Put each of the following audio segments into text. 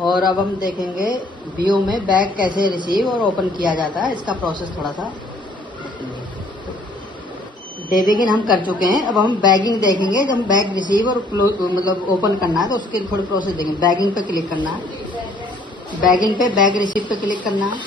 और अब हम देखेंगे बीओ में बैग कैसे रिसीव और ओपन किया जाता है, इसका प्रोसेस थोड़ा सा। डेबिगिन हम कर चुके हैं, अब हम बैगिंग देखेंगे। जब हम बैग रिसीव और मतलब ओपन करना है तो उसके थोड़ी प्रोसेस देखेंगे। बैगिंग पे क्लिक करना है, बैगिंग पे बैग रिसीव पे क्लिक करना है।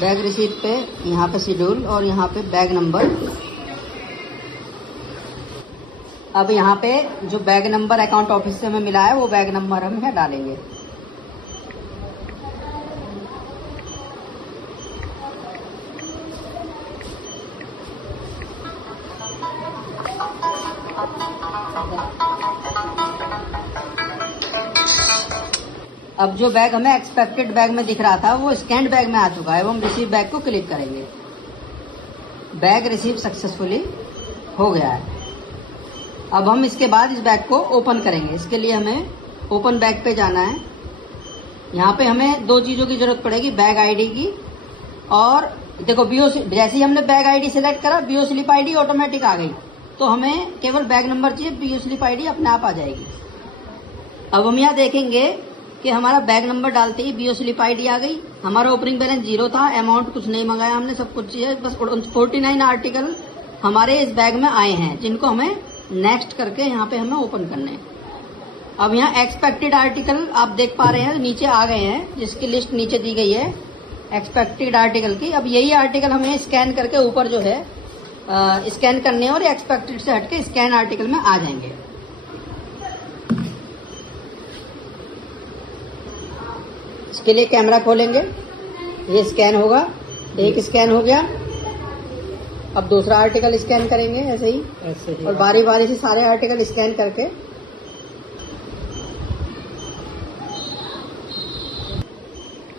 बैग रिसीव पे यहाँ पे शेड्यूल और यहाँ पे बैग नंबर। अब यहाँ पे जो बैग नंबर अकाउंट ऑफिस से हमें मिला है वो बैग नंबर हम यहाँ डालेंगे। अब जो बैग हमें एक्सपेक्टेड बैग में दिख रहा था वो स्कैन्ड बैग में आ चुका है। अब हम रिसीव बैग को क्लिक करेंगे। बैग रिसीव सक्सेसफुली हो गया है। अब हम इसके बाद इस बैग को ओपन करेंगे। इसके लिए हमें ओपन बैग पे जाना है। यहाँ पे हमें दो चीज़ों की जरूरत पड़ेगी, बैग आईडी की और देखो बीओ। जैसे ही हमने बैग आईडी सेलेक्ट करा बीओ स्लिप आईडी ऑटोमेटिक आ गई, तो हमें केवल बैग नंबर चाहिए, बीओ स्लिप आईडी अपने आप आ जाएगी। अब हम यहाँ देखेंगे कि हमारा बैग नंबर डालते ही बीओ स्लिप आईडी आ गई। हमारा ओपनिंग बैलेंस 0 था, अमाउंट कुछ नहीं मंगाया हमने, सब कुछ चाहिए। बस 49 आर्टिकल हमारे इस बैग में आए हैं जिनको हमें नेक्स्ट करके यहाँ पे हमें ओपन करने हैं। अब यहाँ एक्सपेक्टेड आर्टिकल आप देख पा रहे हैं नीचे आ गए हैं, जिसकी लिस्ट नीचे दी गई है एक्सपेक्टेड आर्टिकल की। अब यही आर्टिकल हमें स्कैन करके ऊपर जो है स्कैन करने और एक्सपेक्टेड से हटके स्कैन आर्टिकल में आ जाएंगे। इसके लिए कैमरा खोलेंगे, ये स्कैन होगा, एक स्कैन हो गया। अब दूसरा आर्टिकल स्कैन करेंगे ऐसे ही और बारी बारी से सारे आर्टिकल स्कैन करके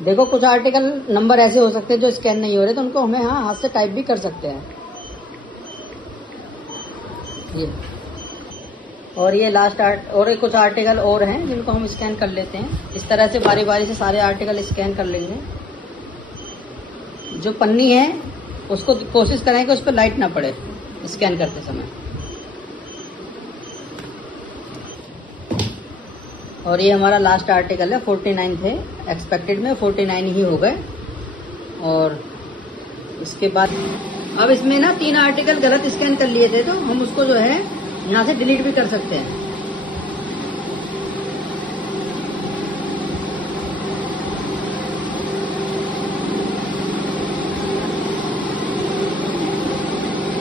देखो कुछ आर्टिकल नंबर ऐसे हो सकते हैं जो स्कैन नहीं हो रहे, तो उनको हमें हाथ से टाइप भी कर सकते हैं। ये और ये लास्ट और कुछ आर्टिकल और हैं जिनको हम स्कैन कर लेते हैं। इस तरह से बारी बारी से सारे आर्टिकल स्कैन कर लेंगे। जो पन्नी है उसको कोशिश करें कि उस पर लाइट ना पड़े स्कैन करते समय। और ये हमारा लास्ट आर्टिकल है, 49 थे, एक्सपेक्टेड में 49 ही हो गए। और इसके बाद अब इसमें ना 3 आर्टिकल गलत स्कैन कर लिए थे, तो हम उसको जो है यहाँ से डिलीट भी कर सकते हैं।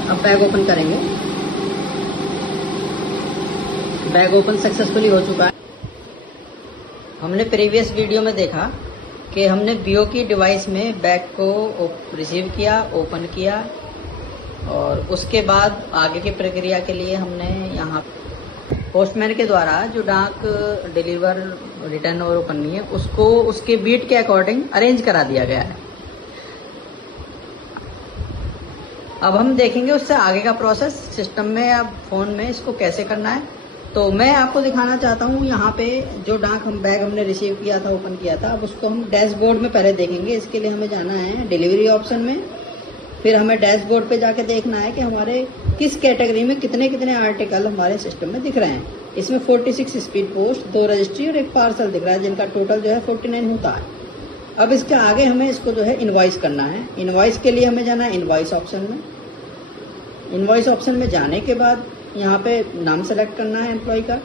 अब बैग ओपन करेंगे। बैग ओपन सक्सेसफुली हो चुका है। हमने प्रीवियस वीडियो में देखा कि हमने बीओ की डिवाइस में बैग को रिसीव किया, ओपन किया और उसके बाद आगे की प्रक्रिया के लिए हमने यहाँ पोस्टमैन के द्वारा जो डाक डिलीवर, रिटर्न और ओपन है उसको उसके बीट के अकॉर्डिंग अरेंज करा दिया गया है। अब हम देखेंगे उससे आगे का प्रोसेस सिस्टम में, अब फोन में इसको कैसे करना है। तो मैं आपको दिखाना चाहता हूँ यहाँ पे जो डाक हम बैग हमने रिसीव किया था, ओपन किया था, अब उसको हम डैशबोर्ड में पहले देखेंगे। इसके लिए हमें जाना है डिलीवरी ऑप्शन में, फिर हमें डैशबोर्ड पे जाके देखना है कि हमारे किस कैटेगरी में कितने कितने आर्टिकल हमारे सिस्टम में दिख रहे हैं। इसमें 46 स्पीड पोस्ट, 2 रजिस्ट्री और 1 पार्सल दिख रहा है, जिनका टोटल जो है 49 होता है। अब इसके आगे हमें इसको जो है इनवॉइस करना है। इनवॉइस के लिए हमें जाना है इनवॉइस ऑप्शन में। इनवॉइस ऑप्शन में जाने के बाद यहाँ पे नाम सेलेक्ट करना है एम्प्लॉय का।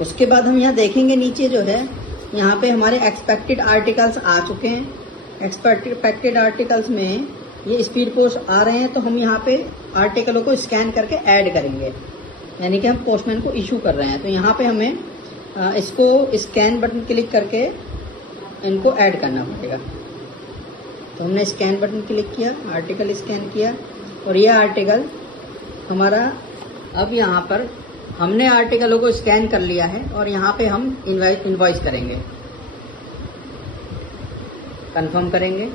उसके बाद हम यहाँ देखेंगे नीचे जो है यहाँ पे हमारे एक्सपेक्टेड आर्टिकल्स आ चुके हैं। एक्सपेक्टेड आर्टिकल्स में ये स्पीड पोस्ट आ रहे हैं, तो हम यहाँ पे आर्टिकलों को स्कैन करके ऐड करेंगे, यानी कि हम पोस्टमैन को इशू कर रहे हैं। तो यहाँ पे हमें इसको स्कैन बटन क्लिक करके इनको ऐड करना पड़ेगा। तो हमने स्कैन बटन क्लिक किया, आर्टिकल स्कैन किया और ये आर्टिकल हमारा, अब यहाँ पर हमने आर्टिकलों को स्कैन कर लिया है और यहाँ पे हम इनवॉइस करेंगे, कंफर्म करेंगे।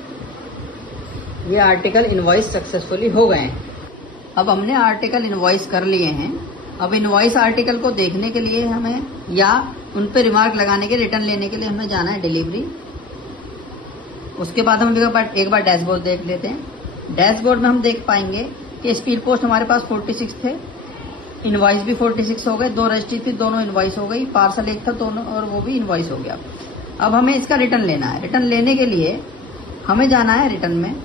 ये आर्टिकल इनवॉइस सक्सेसफुली हो गए हैं। अब हमने आर्टिकल इनवॉइस कर लिए हैं। अब इनवॉइस आर्टिकल को देखने के लिए हमें या उन पे रिमार्क लगाने के, रिटर्न लेने के लिए हमें जाना है डिलीवरी। उसके बाद हम एक बार डैशबोर्ड देख लेते हैं। डैशबोर्ड में हम देख पाएंगे कि स्पीड पोस्ट हमारे पास 46 थे इनवॉइस भी 46 हो गए, 2 रजिस्ट्री थी, दोनों इनवॉइस हो गई, पार्सल एक था दोनों और वो भी इनवॉइस हो गया। अब हमें इसका रिटर्न लेना है। रिटर्न लेने के लिए हमें जाना है रिटर्न में।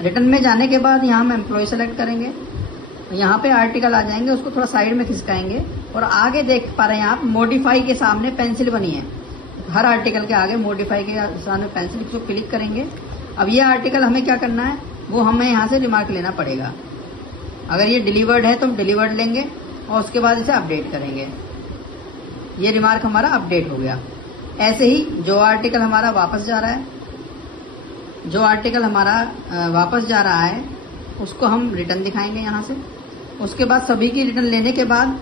रिटर्न में जाने के बाद यहाँ हम एम्प्लॉय सेलेक्ट करेंगे, यहाँ पे आर्टिकल आ जाएंगे, उसको थोड़ा साइड में खिसकाएंगे और आगे देख पा रहे हैं आप मॉडिफाई के सामने पेंसिल बनी है। हर आर्टिकल के आगे मॉडिफाई के सामने पेंसिल को क्लिक करेंगे। अब ये आर्टिकल हमें क्या करना है, वो हमें यहाँ से रिमार्क लेना पड़ेगा। अगर ये डिलीवर्ड है तो हम डिलीवर्ड लेंगे और उसके बाद इसे अपडेट करेंगे। ये रिमार्क हमारा अपडेट हो गया। ऐसे ही जो आर्टिकल हमारा वापस जा रहा है, जो आर्टिकल हमारा वापस जा रहा है उसको हम रिटर्न दिखाएंगे यहाँ से। उसके बाद सभी की रिटर्न लेने के बाद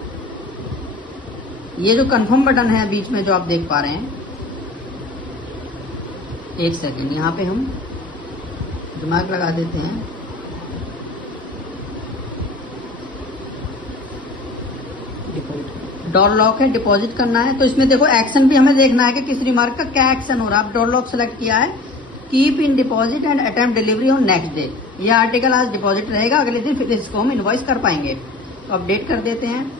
ये जो कंफर्म बटन है बीच में जो आप देख पा रहे हैं, एक सेकेंड यहाँ पे हम दिमाग लगा देते हैं। डोर लॉक है, डिपॉजिट करना है, तो इसमें देखो एक्शन भी हमें देखना है कि किस रिमार्क का क्या एक्शन हो रहा है। आप डोर लॉक सेलेक्ट किया है, keep in deposit and attempt delivery on next day. ये आर्टिकल आज डिपॉजिट रहेगा, अगले दिन फिर इसको हम इनवॉइस कर पाएंगे। तो अपडेट कर देते हैं,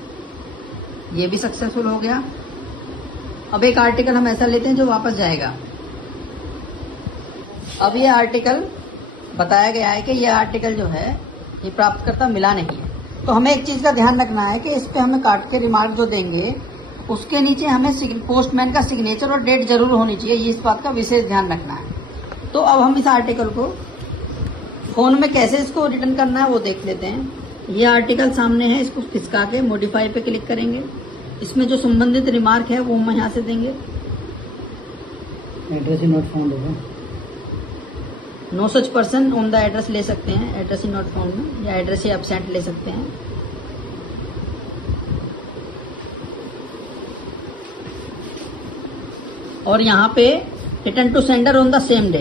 ये भी सक्सेसफुल हो गया। अब एक आर्टिकल हम ऐसा लेते हैं जो वापस जाएगा। अब ये आर्टिकल बताया गया है कि ये आर्टिकल जो है ये प्राप्तकर्ता मिला नहीं है। तो हमें एक चीज का ध्यान रखना है कि इस पे हमें काट के रिमार्क जो देंगे उसके नीचे हमें पोस्टमैन का सिग्नेचर और डेट जरूर होनी चाहिए। ये इस बात का विशेष ध्यान रखना है। तो अब हम इस आर्टिकल को फोन में कैसे इसको रिटर्न करना है वो देख लेते हैं। ये आर्टिकल सामने है, इसको खिसका के मॉडिफाई पे क्लिक करेंगे। इसमें जो संबंधित रिमार्क है वो हम यहाँ से देंगे। एड्रेस नॉट फाउंड होगा, no such person on the address ले सकते हैं, एड्रेस नॉट फाउंड में, या एड्रेस ही एब्सेंट ले सकते हैं। और यहाँ पे return to sender on the same day,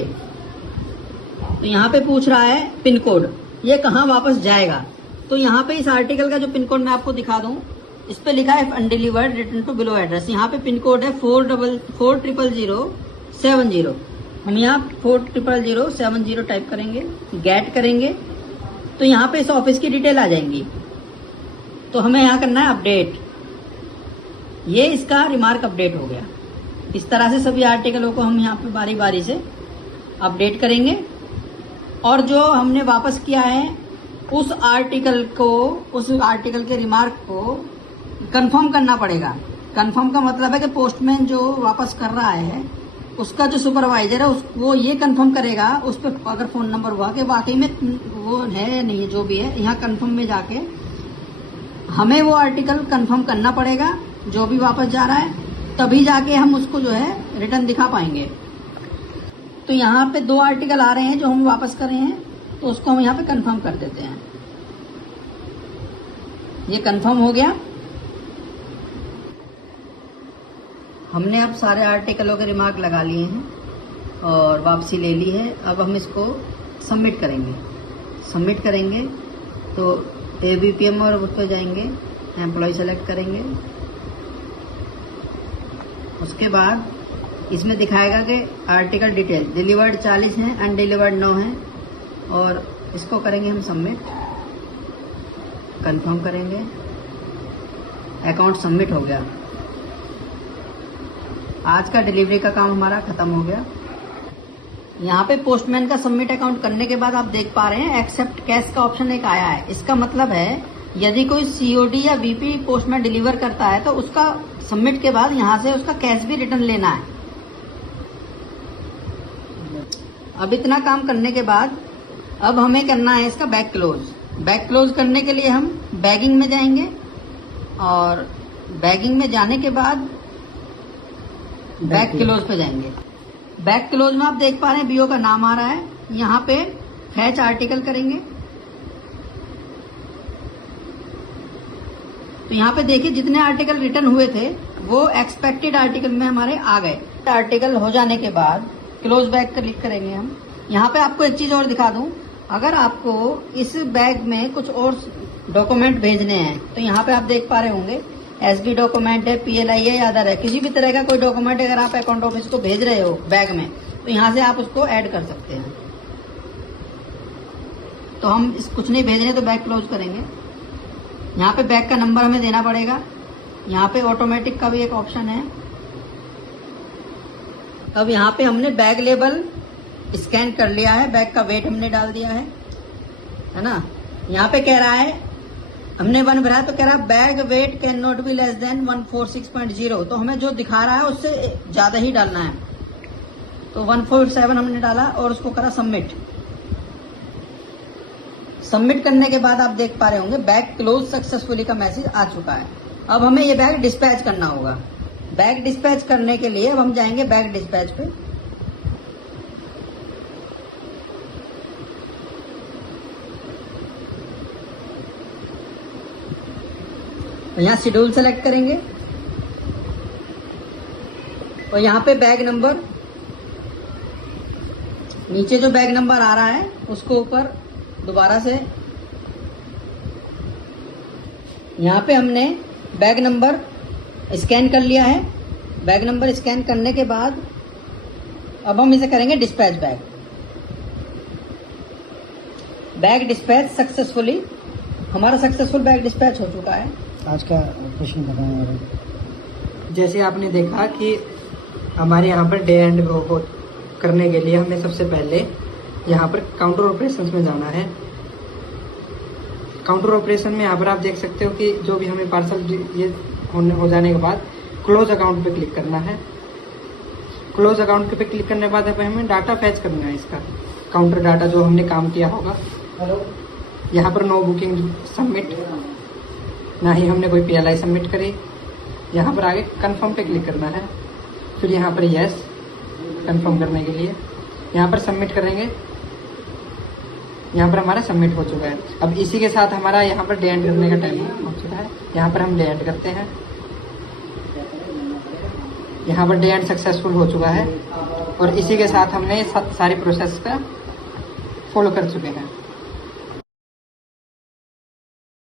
तो यहाँ पे पूछ रहा है पिन कोड, ये कहाँ वापस जाएगा। तो यहाँ पे इस आर्टिकल का जो पिन कोड मैं आपको दिखा दूं, इस पे लिखा है undelivered return to below address. यहाँ पे पिन कोड है 400070। हम यहाँ 400070 टाइप करेंगे, गेट करेंगे, तो यहाँ पे इस ऑफिस की डिटेल आ जाएंगी। तो हमें यहाँ करना है अपडेट। ये इसका रिमार्क अपडेट हो गया। इस तरह से सभी आर्टिकलों को हम यहाँ पे बारी बारी से अपडेट करेंगे। और जो हमने वापस किया है उस आर्टिकल के रिमार्क को कंफर्म करना पड़ेगा। कंफर्म का मतलब है कि पोस्टमैन जो वापस कर रहा है उसका जो सुपरवाइजर है वो ये कंफर्म करेगा, उस पर अगर फोन नंबर हुआ कि वाकई में वो है या नहीं, जो भी है, यहाँ कंफर्म में जाके हमें वो आर्टिकल कंफर्म करना पड़ेगा जो भी वापस जा रहा है, तभी जाके हम उसको जो है रिटर्न दिखा पाएंगे। तो यहाँ पे 2 आर्टिकल आ रहे हैं जो हम वापस कर रहे हैं, तो उसको हम यहाँ पे कंफर्म कर देते हैं। ये कंफर्म हो गया। हमने अब सारे आर्टिकलों के रिमार्क लगा लिए हैं और वापसी ले ली है। अब हम इसको सबमिट करेंगे। सबमिट करेंगे तो ABPM और उस पर जाएंगे, एम्प्लॉय सेलेक्ट करेंगे। उसके बाद इसमें दिखाएगा कि आर्टिकल डिटेल डिलीवर्ड 40 हैं, अनडिलीवर्ड 9 हैं, और इसको करेंगे हम सबमिट। कंफर्म करेंगे, अकाउंट सबमिट हो गया। आज का डिलीवरी का काम हमारा खत्म हो गया। यहाँ पे पोस्टमैन का सबमिट अकाउंट करने के बाद आप देख पा रहे हैं एक्सेप्ट कैश का ऑप्शन एक आया है। इसका मतलब है यदि कोई COD या VP पोस्टमैन डिलीवर करता है तो उसका सबमिट के बाद यहाँ से उसका कैश भी रिटर्न लेना है। अब इतना काम करने के बाद अब हमें करना है इसका बैक क्लोज। बैक क्लोज करने के लिए हम बैगिंग में जाएंगे और बैगिंग में जाने के बाद बैक क्लोज पे जाएंगे। बैक क्लोज में आप देख पा रहे हैं BO का नाम आ रहा है। यहाँ पे फैच आर्टिकल करेंगे तो यहाँ पे देखिए जितने आर्टिकल रिटर्न हुए थे वो एक्सपेक्टेड आर्टिकल में हमारे आ गए। आर्टिकल हो जाने के बाद क्लोज बैग क्लिक करेंगे हम। यहाँ पे आपको एक चीज और दिखा दूं, अगर आपको इस बैग में कुछ और डॉक्यूमेंट भेजने हैं तो यहाँ पे आप देख पा रहे होंगे SB डॉक्यूमेंट है, PLI है या अदर है, किसी भी तरह का कोई डॉक्यूमेंट अगर आप अकाउंट ऑफिस को भेज रहे हो बैग में तो यहाँ से आप उसको ऐड कर सकते हैं। तो हम कुछ नहीं भेज रहे तो बैग क्लोज करेंगे। यहाँ पे बैग का नंबर हमें देना पड़ेगा। यहाँ पे ऑटोमेटिक का भी एक ऑप्शन है। अब यहाँ पे हमने बैग लेबल स्कैन कर लिया है, बैग का वेट हमने डाल दिया है ना। यहाँ पे कह रहा है हमने 1 भरा तो कह रहा है bag weight can not be less than 146.0, तो हमें जो दिखा रहा है उससे ज्यादा ही डालना है। तो 147 हमने डाला और उसको करा सबमिट। सबमिट करने के बाद आप देख पा रहे होंगे बैग क्लोज सक्सेसफुली का मैसेज आ चुका है। अब हमें ये बैग डिस्पैच करना होगा। बैग डिस्पैच करने के लिए अब हम जाएंगे बैग डिस्पैच पे। तो यहाँ शेड्यूल सेलेक्ट करेंगे और यहाँ पे बैग नंबर, नीचे जो बैग नंबर आ रहा है उसको ऊपर दोबारा से, यहाँ पे हमने बैग नंबर स्कैन कर लिया है। बैग नंबर स्कैन करने के बाद अब हम इसे करेंगे dispatch bag. Bag dispatch successfully, हमारा सक्सेसफुल बैग डिस्पैच हो चुका है। आज का क्वेश्चन बताएं। जैसे आपने देखा कि हमारे यहाँ पर डे एंड करने के लिए हमें सबसे पहले यहाँ पर काउंटर ऑपरेशंस में जाना है। काउंटर ऑपरेशन में यहाँ पर आप देख सकते हो कि जो भी हमें पार्सल ये हो जाने के बाद क्लोज अकाउंट पे क्लिक करना है। क्लोज अकाउंट पे क्लिक करने के बाद हमें डाटा फैच करना है, इसका काउंटर डाटा जो हमने काम किया होगा। यहाँ पर नो बुकिंग सबमिट, ना ही हमने कोई PLI सबमिट करी। यहाँ पर आगे कंफर्म पे क्लिक करना है, फिर यहाँ पर यस कंफर्म करने के लिए यहाँ पर सबमिट करेंगे। यहाँ पर हमारा सबमिट हो चुका है। अब इसी के साथ हमारा यहाँ पर डे एंड करने का टाइम हो चुका है। यहाँ पर हम डे एंड करते हैं। यहाँ पर डे एंड सक्सेसफुल हो चुका है और इसी के साथ हमने सारी प्रोसेस का फॉलो कर चुके हैं।